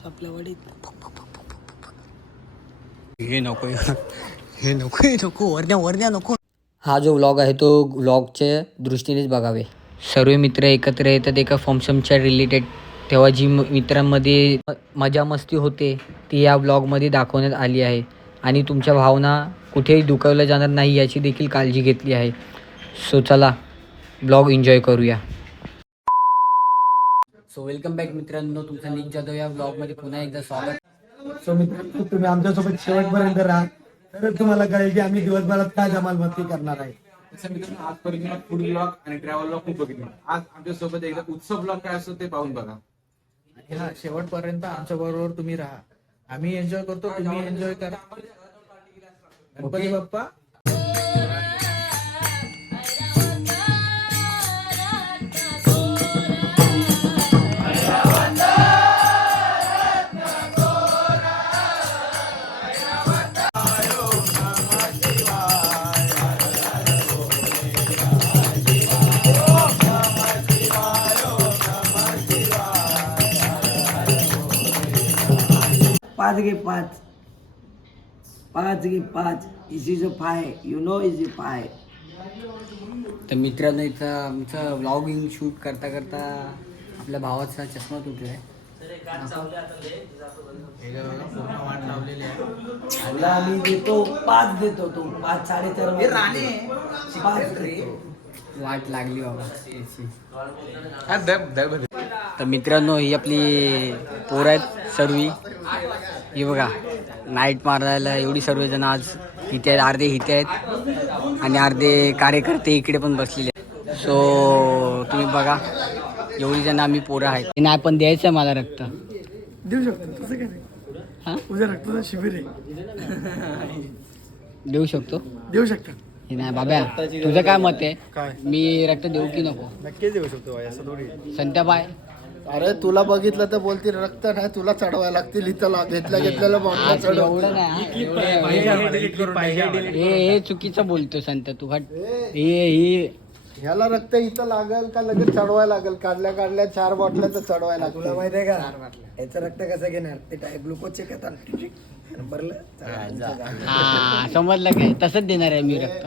पाऊस आपल्या वाडीत. हे नको हे नको हे नको वरण्या वरण्या नको. हा जो व्लॉग आहे तो व्लॉगच्या दृष्टीनेच बघावे. सर्व मित्र एकत्र येतात एका फंक्शनच्या रिलेटेड तेव्हा जी मित्रांमध्ये मजा मस्ती होते ती या ब्लॉगमध्ये दाखवण्यात आली आहे. आणि तुमच्या भावना कुठेही दुखावल्या जाणार नाही याची देखील काळजी घेतली आहे. सो चला ब्लॉग एन्जॉय करूया. सो वेलकम बॅक मित्रांनो तुमचं निक जाधव या ब्लॉगमध्ये पुन्हा एकदा स्वागत. सो मित्रांनो तुम्ही आमच्यासोबत शेवटपर्यंत राहा. तर तुम्हाला कळेल की आम्ही दिवसभरात काय धमाल मस्ती करणार आहे. तसं मित्रांनो आजपर्यंत फूड ब्लॉग आणि ट्रॅव्हल ब्लॉग खूप बघितले. आज आमच्यासोबत एकदा उत्सव ब्लॉग काय असतो ते पाहून बघा. आणि हा शेवटपर्यंत आमच्या बरोबर तुम्ही राहा. आम्ही एन्जॉय करतो तुम्ही एन्जॉय करा. गणपती बाप्पा पाच. घे पाच पाच घे पाच. Is is a five you know is a five तर मित्रांनो इथं आमचं व्लॉगिंग शूट करता करता आपल्या भावाचा चष्मा तुटलाय. तुला आम्ही देतो पाच देतो तो. पाच साडेचार पाच देतो. वाट लागली बाबा. तर मित्रांनो ही आपली पोरं आहेत सर्वी. ही बघा नाईट मारायला एवढी सर्वजण आज इथे आहेत अर्धे इथे आहेत. आणि अर्धे कार्यकर्ते इकडे पण बसलेले आहेत. सो तुम्ही बघा एवढी जण आम्ही पोरं आहेत. नाही पण द्यायचं आहे मला रक्त. देऊ शकतो तसं काय हा? उद्या रक्ताचं शिबिर आहे. देऊ शकतो? देऊ शकता. नाही बाब्या तुझं काय मत आहे? मी रक्त देऊ की नको? नक्कीच देऊ शकतो असं थोडी संत्याबाय अरे तुला बघितलं तर बोलतील रक्त नाही तुला चढवायला लागतील इथं ला- घेतल्या घेतलेलं बाटल्या चढव एवढं नाही हा, एवढं नाही. हे हे चुकीचं बोलतो संत तू हट. हे हे ह्याला रक्त इथं लागल का लगेच चढवायला लागल? काढल्या काढल्या चार बाटल्या तर चढवायला तुला लागतील माहीत आहे का? याचं रक्त कसं घेणार? ते टाय ग्लुकोज चेक येतात भरलं हा समजलं काय? तसंच देणार आहे मी रक्त.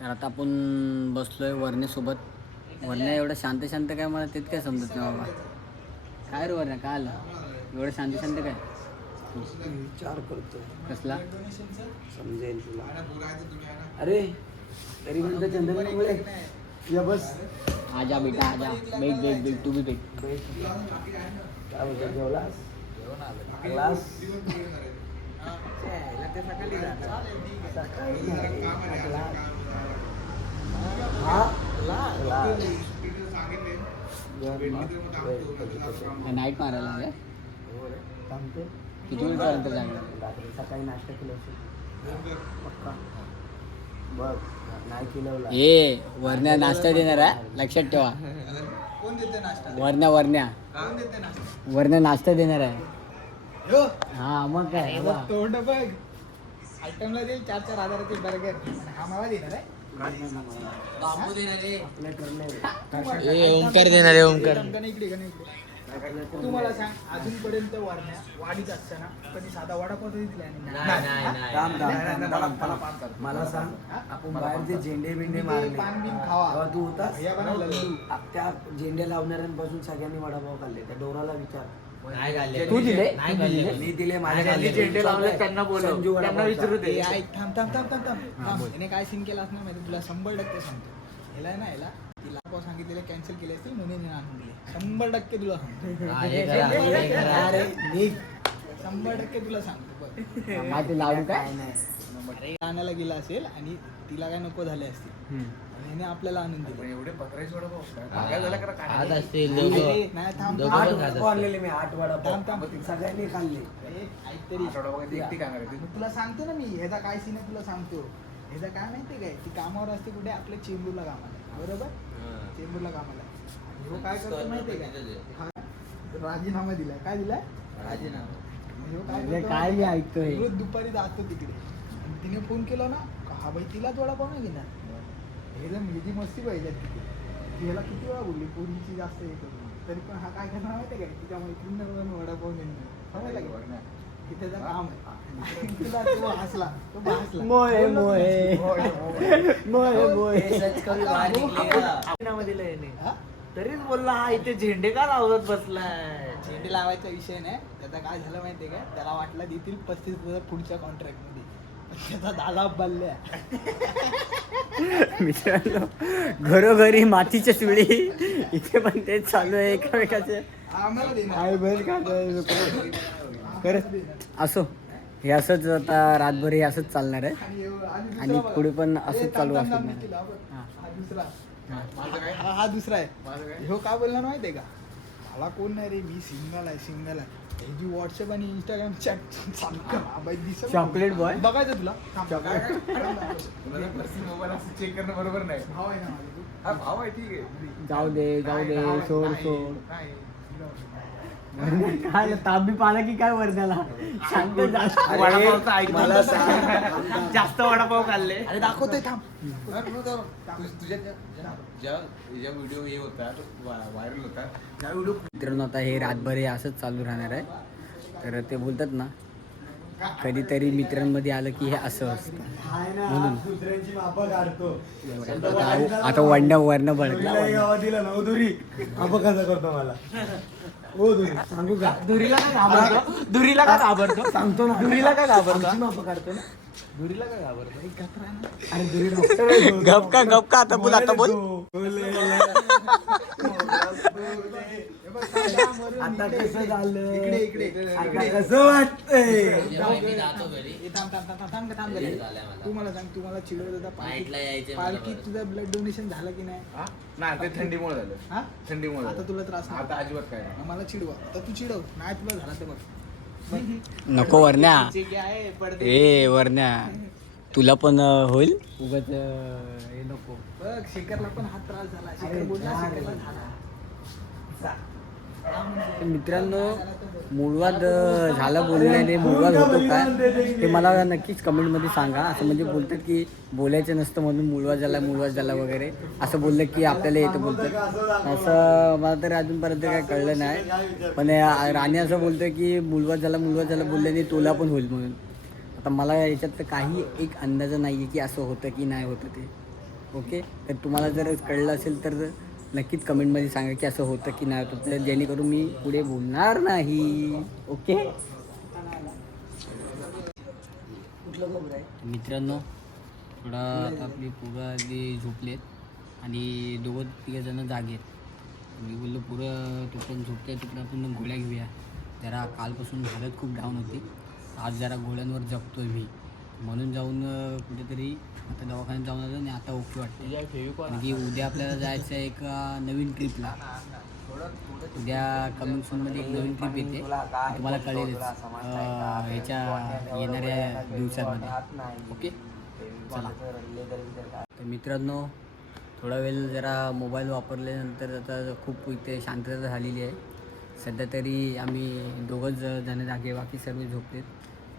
तर आता आपण बसलोय वरण्यासोबत वरण्या एवढं शांत शांत काय मला तेच काय समजत नाही बाबा. काय रे वरण्या काय आलं? एवढं शांत शांत काय? विचार करतो कसला? समजेल तुला. अरे तरी म्हणतो चंद्रमुळे या बस. आजा बेटा आजा बेट बेट बेट तू बी बेट काय बोलतो जेवलास? जेवलास? सकाळी नाही, क्लास. हा? क्लास. नाईट मारायला सांगते किती वेळपर्यंत जाणार रात्री सकाळी नाश्ता केला असेल. पक्का. बघ नाही केलं ए वरण्या नाश्ता देणार आहे? लक्षात ठेवा. वरण्या वरण्या. वरण्या नाश्ता देणार आहे. हा मग काय? बघा. तोंड बघ. आयटमला देईल चार चार हजाराचे बर्गर हा मला देणार आहे. ओंकार देणार इकडे तू मला सांग अजूनपर्यंत वाढण्या वाढीत असताना कधी साधा वडापाव तरी दिला. मला सांग आपण बाहेर जे झेंडे बिंडे मारले खावा. तू आ- त्या झेंडे लावणाऱ्यांपासून सगळ्यांनी वडापाव खाल्ले. त्या डोराला विचार. तू दिले? मी दिले माझ्या झेंडे लावले त्यांना संजू वडापाव ए, ऐक, थांब थांब थांब थांब थांब. थांब. याने काय सीन केला असणार माहिती? तुला शंभर टक्के सांगतो. ह्याला आहे ना ह्याला तिला पाव सांगितलेले कॅन्सल केले असतील म्हणून हिने आणून दिले. शंभर टक्के तुला सांगतो. अरे निघ. शंभर टक्के तुला सांगतो. बघ. लावू काय अरे आणायला गेला असेल आणि तिला काय नको झाले असतील. आणि हिने आपल्याला आणून दिले. एवढे पत्राचे वडापाव काय झालं करा काय? आज असतील अरे, नाही थांब. आठ वडापाव आणलेले मी आठ थांब, वडापाव थांब. सगळ्यांनी खाल्ले. अरे, ऐक तरी एकटी काय करायची मग तुला सांगतो ना मी ह्याचा काय सीन आहे तुला सांगतो. ह्याचा काय माहितीये काय? ती कामावर असते कुठे? आपल्या चेंबूरला कामाला. आहे. बरोबर चेंबूरला कामाला. आहे. आणि ह्यो काय करतो माहितीये काय? हा? राजीनामा दिलाय. काय दिलाय? राजीनामा. ह्यो काय अरे, करतो काय मी ऐकतोय? रोज दुपारी जातो तिकडे. आणि तिने फोन केला ना का हा बाई तिला वडापाव नाही घेणार. हे जर मुलगी मस्ती पाहिजे तिथे ती ह्याला किती वेळा बोलली पोरीची जास्त हे करून तरी पण हा काय करणार माहितीये काय तिच्या मैत्रिणींना वडापाव घेणार समजलं की? की त्याचं काम आहे. तुला तो हसला तो हसला? तरीच बोलला हा इथे झेंडे का लावत बसलाय? झेंडे लावायचा विषय नाही. त्याचा काय झालं माहितीये का? त्याला वाटलं देतील पस्तीस हजार पुढच्या कॉन्ट्रॅक्टमध्ये. दादा बल्ल्या. मित्रांनो घरोघरी मातीच्या चुली इथे पण तेच चालू आहे एकमेकाचे. खरंच असो. हे असंच आता रातभर हे असंच चालणार आहे. आणि. पुढे पण असंच चालू असणार आहे. हा. हा दुसरा माझं काय हा हा दुसरा आहे. ह्यो काय बोलणार माहितीये का? मला कोण नाही रे? मी सिंगल आहे सिंगल आहे. हे जी व्हॉट्सअप आणि इंस्टाग्राम चॅट दिसत Chocolate boy? बघायचं तुला. मोबाईल असं चेक करणं बरोबर नाही. भाव आहे ना. हा भाव आहे ठीक आहे. जाऊ दे जाऊ दे सोड सोड. नाही. काय ताबी पाला की काय वर्ध्याला शांत जा. वडापावचं ऐक ना. मला सांग. जास्त वडापाव खाल्ले. अरे दाखवतोय थांब. तुझ- तुझ्या ज्या- ज्या ज्या व्हिडिओ हे होतात व्हायरल त्या व्हिडिओ मित्रांनो आता हे रातभर हे असंच चालू राहणार आहे. तर ते बोलतात ना कधीतरी मित्रांमध्ये आलं की हे असं असतं. म्हणून. दुसऱ्यांची मापं काढतो आता आता वंड वर्ण दुरीला बळकला दिला ना दुरी मापं कसा करतो मला? हो दुरी. सांगू का? दुरीला का घाबरतो? दुरीला का घाबरतो? सांगतो ना. दुरीला का घाबरतो? आमची मापं काढतो ना. दुरीला काय घाबरतो? अरे दुरी डॉक्टर आहे तो. गप का गप का? आता बोल आता बोल. बोले. आता कसं झालं? इकडे इकडे. इकडे आता कसं वाटतंय? मी जातो घरी. ए, थांब थांब थांब थांब थांब थांब जरा. झालंय मला. तू मला सांग तू मला चिडवत होता यायचंय पालखी मला पालखीत परत. तुझं ब्लड डोनेशन झालं की नाही? हा? नाही ते थंडीमुळे झालं. हा? थंडीमुळे आता झालं. तुला त्रास नाही. आता अजिबात काय नाही. मला चिडवा. आता तू चिडव. नाही तुला झाला तर बघ नको वरण्या. जे काय आहे पडदे. ए वरण्या. तुला पण अं, होईल? उगाच अं, हे नको. बघ शेखरला पण हा त्रास झाला. शेखर बोलला शेखरला झाला. मित्रांनो मूळवाद झाला बोलल्याने मूळवाद होतो काय ते मला नक्कीच कमेंटमध्ये सांगा. असं म्हणजे बोलतात की बोलायचं नसतं म्हणून मूळवाद झाला मूळवाद झाला वगैरे. असं बोललं की आपल्याला येतं बोलतात. असं मला तर अजूनपर्यंत काय कळलं नाही. पण राणे असं बोलतं की मूळवाद झाला मूळवाद झाला बोलल्याने तोला पण होईल म्हणून. आता मला याच्यात काही एक अंदाज नाही आहे की असं होतं की नाही होतं ते. ओके? तर तुम्हाला जर कळलं असेल तर नक्कीच कमेंटमध्ये सांगा की असं होतं की नाही होतं. तर जेणेकरून मी पुढे बोलणार नाही. ओके? मित्रांनो थोडा आता आपली पोरं आधी झोपलेत आणि दोघं तिघं जण जागे मी बोललो पुरं तोपर्यंत झोपते तिकडं आपण गोळ्या घेऊया. जरा कालपासून हालत खूप डाऊन होती. आज जरा गोळ्यांवर जगतोय मी. म्हणून जाऊन कुठेतरी आता दवाखान्यात जाऊन आलो आणि आता ओके वाटते की उद्या आपल्याला जायचं आहे एका नवीन ट्रिपला उद्या कमिंग सूनमध्ये एक नवीन ट्रिप येते. तुम्हाला कळेलच अं, ह्याच्या येणाऱ्या दिवसामध्ये. ओके? चला. तर मित्रांनो थोडा वेळ जरा मोबाईल वापरल्यानंतर आता खूप इथे शांतता झालेली आहे. सध्या तरी आम्ही दोघंच जण जागे बाकी सर्व झोपलेत.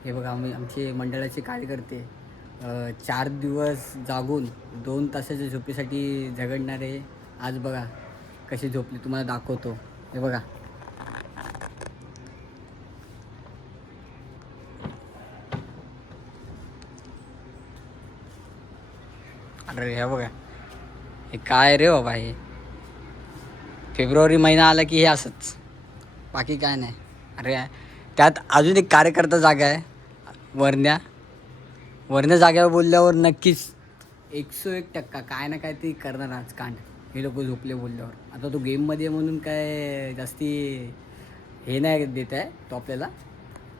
हे बघा आम्ही आमचे मंडळाचे कार्यकर्ते चार दिवस जागून दोन तासाच्या झोपेसाठी झगडणारे आज बघा कसे झोपले तुम्हाला दाखवतो. हे बघा. अरे हे बघा. हे काय रे बाबा हे? फेब्रुवारी महिना आला की हे असंच. बाकी काय नाही. अरे त्यात अजून एक कार्यकर्ता जागा आहे वरण्या. वरण्या जाग्यावर बोलल्यावर नक्कीच एकशे एक टक्का काय ना काय ते करणार आज कांड. हे लोक झोपले बोलल्यावर. आता तो गेममध्ये म्हणून काय जास्ती हे नाही देत आहे तो आपल्याला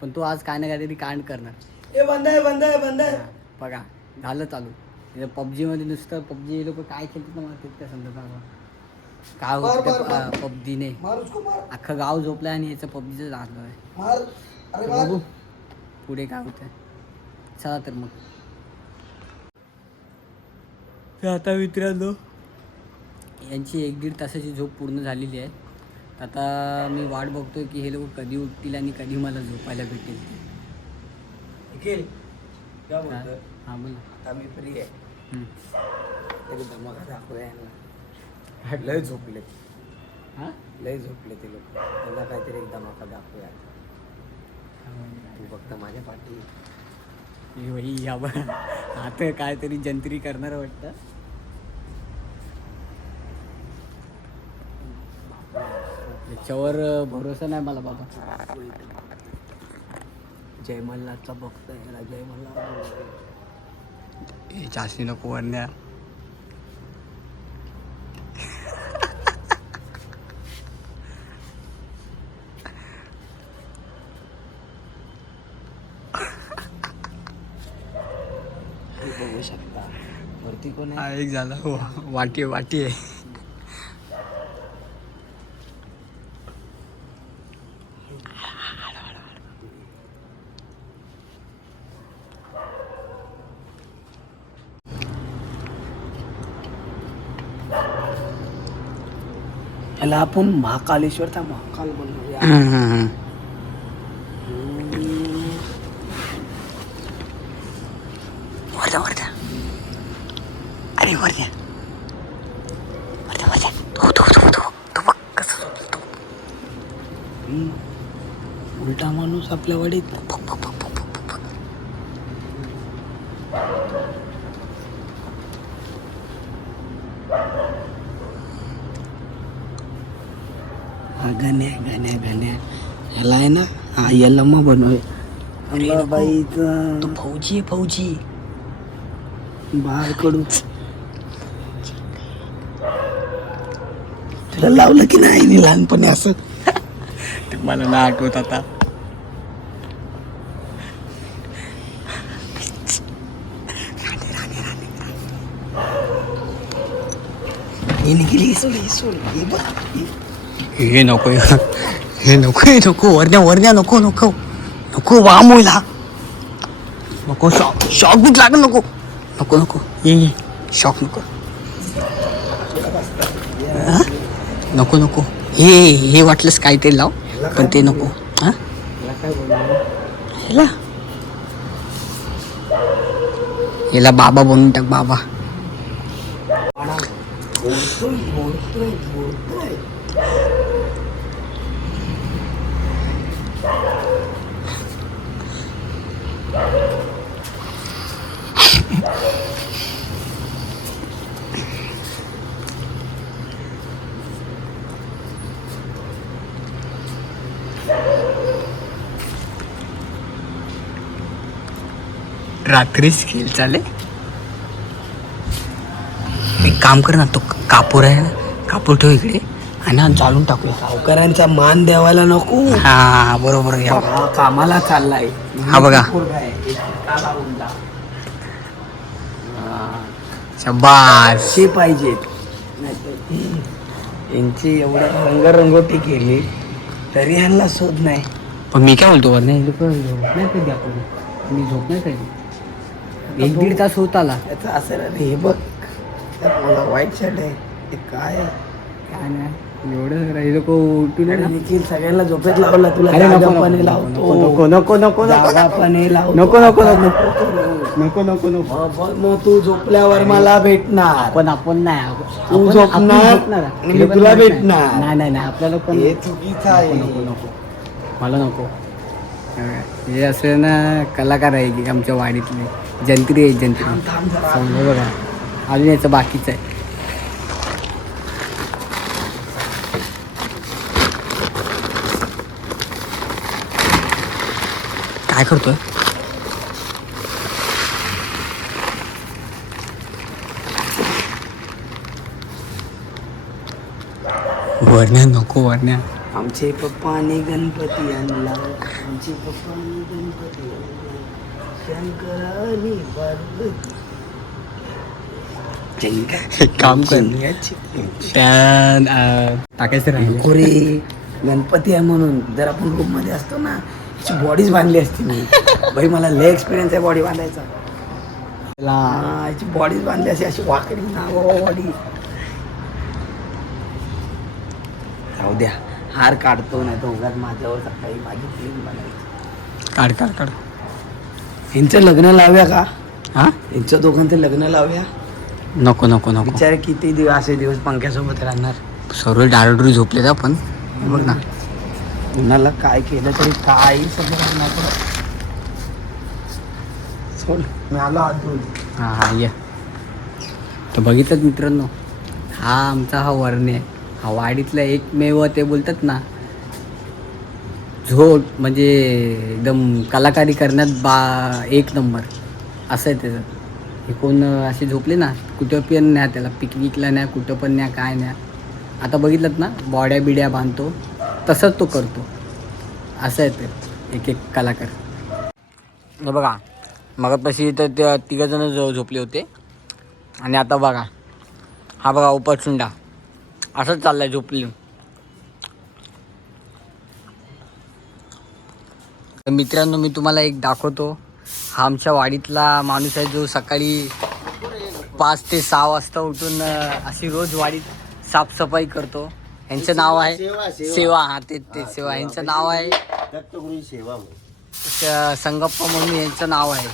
पण तो आज काय ना काहीतरी कांड करणार. ए बंद आहे बंद आहे बंद आहे. बघा झालं चालू. पबजीमध्ये नुसतं पबजी हे लोक काय खेळतात ना मला तेच काय समजत नाही. बाबा. काय मार, मार, होतं. पबजीने? मार उसको मार. अख्खं गाव झोपलं आणि याचं पबजीचं झालं आहे. मार. अरे तर मार. बघू पुढे काय होतं चला तर मग. तर आता मित्रांनो यांची एक दीड तासाची झोप पूर्ण झालेली आहे. तर आता मी वाट बघतोय की हे लोक कधी उठतील आणि कधी मला झोपायला भेटेल. निखिल काय हां? बोला. आता मी फ्री आहे. हम्म. तरी धमाका दाखवूया यांना. लय झोपले. हां? लय झोपले ते लोक. त्यांना काहीतरी एक धमाका दाखवूया. तू फक्त माझ्या पाठी बाई या बा आता काहीतरी जंत्री करणार वाटतं. याच्यावर भरोसा नाही मला बाबा. जय मल्हारचा भक्त आहे जय मल्हार हे नको वरण्या हे बघू शकता वरती कोण आहे हा एक झाला. हो वाटी वाटी आहे. याला आपण महाकालेश्वरचा महाकाल बनवूया हम्म, हम्म, हम्म. वरद्या वरद्या अरे वरद्या वरद्या वरद्या तो तो तो तो तो बघ कसं झोपलं तो. उलटा माणूस आपल्या वाडीत गण्या गण्या गण्या याला आहे ना हा यल्लम्मा बनवूया. नको. बाईचा. तो फौजी आहे फौजी. बाहेर कडू तुला लावलं की नाही लहानपणी असं. ते मला नाही आठवत आता. सोड ही सोड हे बघ हे नको हे नको हे नको वरण्या वरण्या नको नको नको वाम होईल हा नको शॉक शॉक बीक लागल नको। नको नको ये ये शॉक नको? नको नको हे हे वाटलंस काहीतरी लाव पण ते नको हा? ह्याला. याला बाबा बनवून टाक बाबा. बोलतोय बोलतोय बोलतोय रात्रीच खेळ चाले? काम कर ना तो कापूर आहे ना कापूर ठेव इकडे. आणि ना जाळून टाकूया. सावकारांचा मान द्यावायला नको. हा बरोबर या हा कामाला चाललाय. हा बघा. पोरगा आहे. एक टिका लावून जा. शबास. असे पाहिजेत नाहीतर यांची एवढं रंगरंगोटी केली तरी ह्यांना शोध नाही. पण मी काय बोलतो वरने नाही कधी आपण? मी झोप नाही कधी एक दीड तास होत आला. त्याचं असं रे हे बघ. त्यात मला वाईट शर्ट आहे हे काय? काय नाही एवढं हे लोक उठून आणि निखिल सगळ्यांना झोपेत लावला तुला अरे नको, नको, जागापणे नको, लावतो. नको, नको, नको, नको. जागापणे लावतो. नको, नको, नको. नको. नको नको नको. मग मग तू झोपल्यावर मला भेटणार. पण आपण नाही. तू आपण- झोपणार? झोपणार. मी तुला भेटणार. नाही नाही नाही. आपल्याला पण हे चुकीचं आहे. नको नको. मला नको. हे असं ना कलाकार आहे की आमच्या वाडीतले. जंत्री आहे जंत्री. थांब जरा. समजा बघा. अजून याचं बाकीचं आहे. काय करतोय? वरण्या नको वरण्या. आमचे पप्पाने गणपती आणला. आमचे पप्पाने गणपती आणला. शंकर आणि पार्वती. एक काम कर. त्या टाकायचं राहिलं. गणपती आहे म्हणून. जर आपण रूममध्ये असतो ना याची बॉडीच बांधली असती मी. भाई मला लय एक्सपिरियन्स आहे बॉडी बांधायचा. हा, याची बॉडीच बांधली अशी अशी वाकडी ना बॉडी जाऊ द्या. हार काढतो नाही तो उगाच माझ्यावर सकाळी माझी फिल्म बनायची. काढ काढ काढ. यांचं लग्न लावूया का? हा? यांचं दोघांचं लग्न लावूया? नको नको नको. विचार किती दिवस असे दिवस पंख्यासोबत राहणार? सर्व डारोडरी झोपलेत आपण. बघ ना. कुणाला काय केलं तरी काही समजत नाही. पडत. सोड मी आलो हात धुवून हां हां ये. तर बघितलं मित्रांनो हा आमचा हा वरणे. आहे हा वाडीतला एकमेव ते बोलतात ना झोट म्हणजे एकदम कलाकारी करण्यात बा एक नंबर. असं आहे त्याचं. हे कोण असे झोपले ना कुठं पण न्या त्याला. पिकनिकला न्या कुठं पण न्या काय न्या. आता बघितलं ना बॉड्या बिड्या बांधतो. तसंच तो करतो. असं आहे ते एक एक कलाकार बघा मग तशी इथं ते तिघंजण जो झोपले होते. आणि आता बघा हा बघा उपचुंडा असंच चाललंय झोपली. तर मित्रांनो मी तुम्हाला एक दाखवतो. हा आमच्या वाडीतला माणूस आहे जो सकाळी पाच ते सहा वाजता उठून अं, अशी रोज वाडीत साफसफाई करतो. यांचं नाव आहे सेवा हा ते ते सेवा. यांचं नाव आहे स- संगप्पा म्हणून यांचं नाव आहे.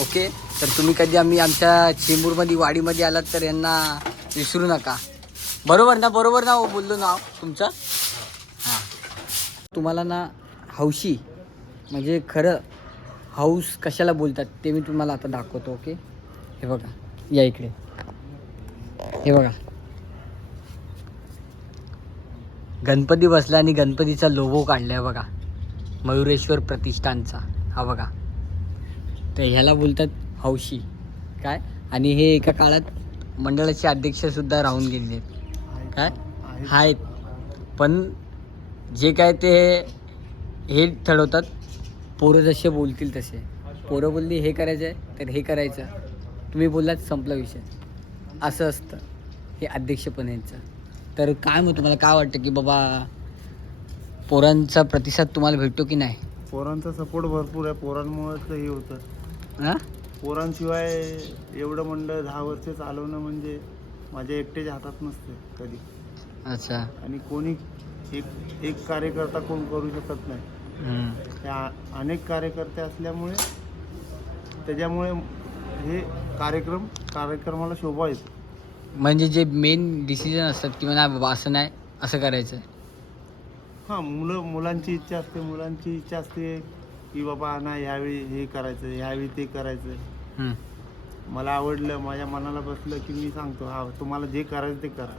ओके? तर तुम्ही कधी आम्ही आमच्या चेंबूरमध्ये वाडीमध्ये आलात तर यांना विसरू नका. बरोबर ना? बरोबर ना हो बोललो नाव तुमचं? हां. तुम्हाला ना हौशी म्हणजे खरं हाऊस कशाला बोलतात ते मी तुम्हाला आता दाखवतो ओके? हे बघा. या इकडे. हे बघा. गणपती बसला आणि गणपतीचा लोगो काढलाय बघा. मयुरेश्वर प्रतिष्ठानचा. हा बघा. तर ह्याला बोलतात हौशी. काय? आणि हे एका काळात मंडळाचे अध्यक्षसुद्धा राहून गेले. काय? आहेत. पण जे काय ते हे ठरवतात पोरं जसे बोलतील तसे. पोरं बोलली हे करायचं आहे तर हे करायचं. तुम्ही बोललात संपला विषय. असं असतं. हे अध्यक्षपण यांचं तर काय मग तुम्हाला काय वाटतं की बाबा पोरांचा प्रतिसाद तुम्हाला भेटतो की नाही? पोरांचा सपोर्ट भरपूर आहे. पोरांमुळेच हे होतं. हां? पोरांशिवाय एवढं मंडळ दहा वर्ष चालवणं म्हणजे माझ्या एकट्याच्या हातात नसते कधी. अच्छा. आणि कोणी एक एक कार्यकर्ता कोण करू शकत नाही. त्या अनेक कार्यकर्ते असल्यामुळे त्याच्यामुळे हे कार्यक्रम कार्यक्रमाला शोभा येतो म्हणजे जे मेन डिसिजन असतात की नाही बाबा असं नाही असं करायचं हां मुलं मुलांची इच्छा असते मुलांची इच्छा असते की बाबा नाही ह्यावेळी हे करायचं ह्यावेळी ते करायचं हम्म. मला आवडलं माझ्या मनाला बसलं की मी सांगतो हा तुम्हाला जे करायचं ते करा.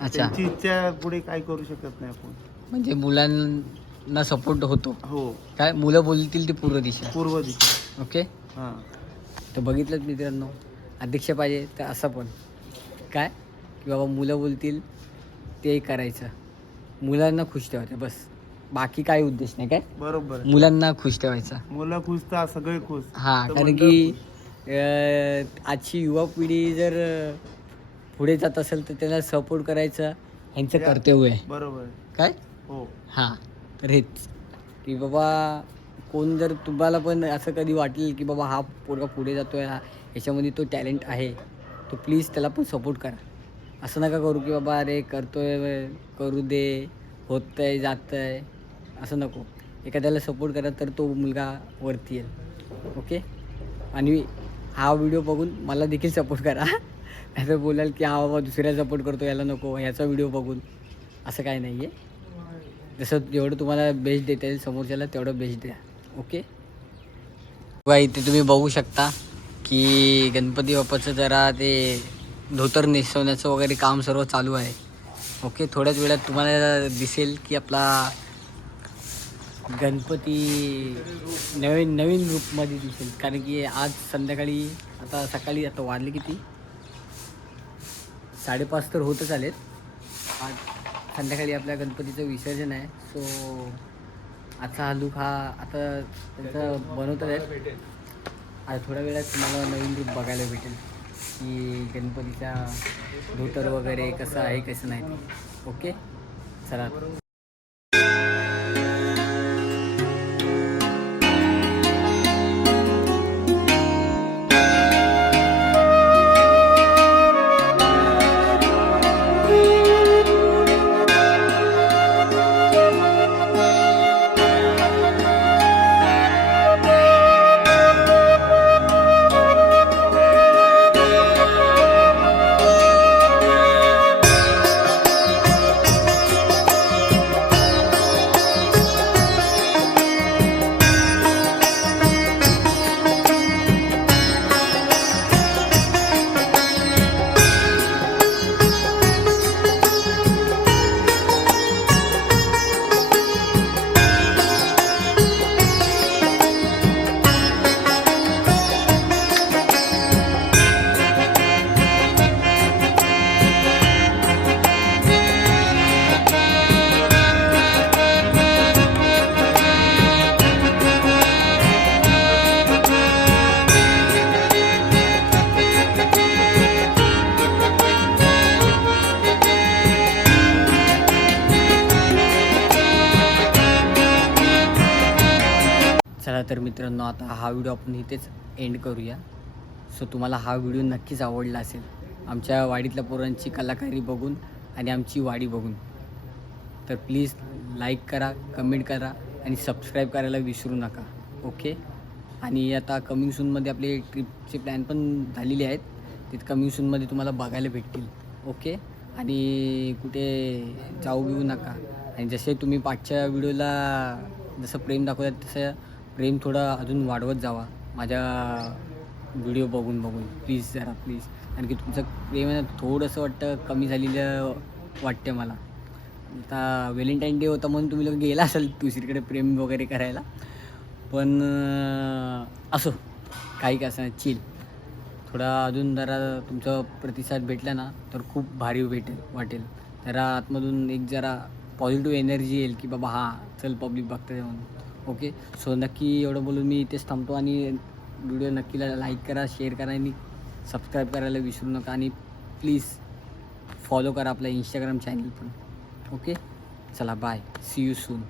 अच्छा. त्यांची इच्छा पुढे काय करू शकत नाही आपण. म्हणजे मुलांना सपोर्ट होतो. हो. काय मुलं बोलतील ती पूर्व दिशा. पूर्व दिशा. ओके हां. तर बघितलं मित्रांनो. अध्यक्ष पाहिजे तर असं पण. काय? की बाबा मुलं बोलतील ते करायचं. मुलांना खुश ठेवायचं बस. बाकी काही उद्देश नाही काय? बरोबर. मुलांना खुश ठेवायचा. मुलं खुश तर सगळे खुश. हां तर कारण मंडळ की अं, आजची युवा पिढी जर अं, पुढे जात असेल तर त्यांना सपोर्ट करायचं ह्यांचं या. कर्तव्य आहे. बरोबर. काय? हो. हां तर हेच. की बाबा कोण जर तुम्हाला पण असं कधी वाटेल की बाबा हा पोरगा पुढे जातो आहे याच्यामध्ये तो टॅलेंट आहे तो प्लीज त्याला पण सपोर्ट करा. असं नका करू की बाबा अरे करतो आहे करू दे होत आहे जातं आहे असं नको. एखाद्याला सपोर्ट करा तर तो मुलगा वरती येईल. ओके? आणि हा व्हिडिओ बघून मला देखील सपोर्ट करा. नाही बोलाल की हा बाबा दुसऱ्या सपोर्ट करतो याला नको ह्याचा व्हिडिओ बघून. असं काय नाही आहे जसं जेवढं तुम्हाला बेस्ट देता येईल समोरच्याला तेवढं बेस्ट द्या. ओके? बघा इथे तुम्ही बघू शकता की गणपती बाप्पाचं जरा ते धोतर नेसवण्याचं वगैरे काम सर्व चालू आहे. ओके थोड्याच वेळात तुम्हाला दिसेल की आपला गणपती नवीन नवीन रूपमध्ये दिसेल. कारण की आज संध्याकाळी आता सकाळी आता वाजले किती? साडेपाच तर होतच आलेत. आज संध्याकाळी आपल्या गणपतीचं विसर्जन आहे. सो आजचा हा लूक हा आता त्यांचं बनवत आहेत. आता थोड्या वेळात तुम्हाला नवीन लुक बघायला भेटेल की गणपतीचा धोतर वगैरे कसं आहे कसं नाही. ओके? चला. तर मित्रांनो आता हा व्हिडिओ आपण इथेच एंड करूया. सो तुम्हाला हा व्हिडिओ नक्कीच आवडला असेल. आमच्या वाडीतल्या पोरांची कलाकारी बघून आणि आमची वाडी बघून. तर प्लीज लाईक करा कमेंट करा आणि सबस्क्राईब करायला विसरू नका. ओके आणि आता कमिंग सूनमध्ये आपले ट्रिपचे प्लॅन पण झालेले आहेत. ते कमिंग सूनमध्ये तुम्हाला बघायला भेटतील. ओके आणि कुठे जाऊ बिऊ नका. आणि जसे तुम्ही पाठच्या व्हिडिओला जसं प्रेम दाखवतात तसं प्रेम थोडा अजून वाढवत जावा. माझ्या व्हिडिओ बघून बघून. प्लीज जरा प्लीज कारण की तुमचं प्रेम आहे ना थोडंसं वाटतं कमी झालेलं वाटते मला. आता व्हॅलेंटाईन डे होता म्हणून तुम्ही लोक गेला असाल दुसरीकडे प्रेम वगैरे करायला. पण असो. काही का असं चिल थोडा अजून जरा तुमचा प्रतिसाद भेटला ना तर खूप भारी भेटेल वाटेल. जरा आतमधून एक जरा पॉझिटिव्ह एनर्जी येईल की बाबा हां चल पब्लिक बघते म्हणून. ओके? सो नक्की एवढं बोलून मी इथेच थांबतो आणि व्हिडिओ नक्की लाईक करा शेअर करा आणि सबस्क्राईब करायला विसरू नका. आणि प्लीज फॉलो करा आपलं इंस्टाग्राम चॅनल पण. ओके चला बाय सी यू सून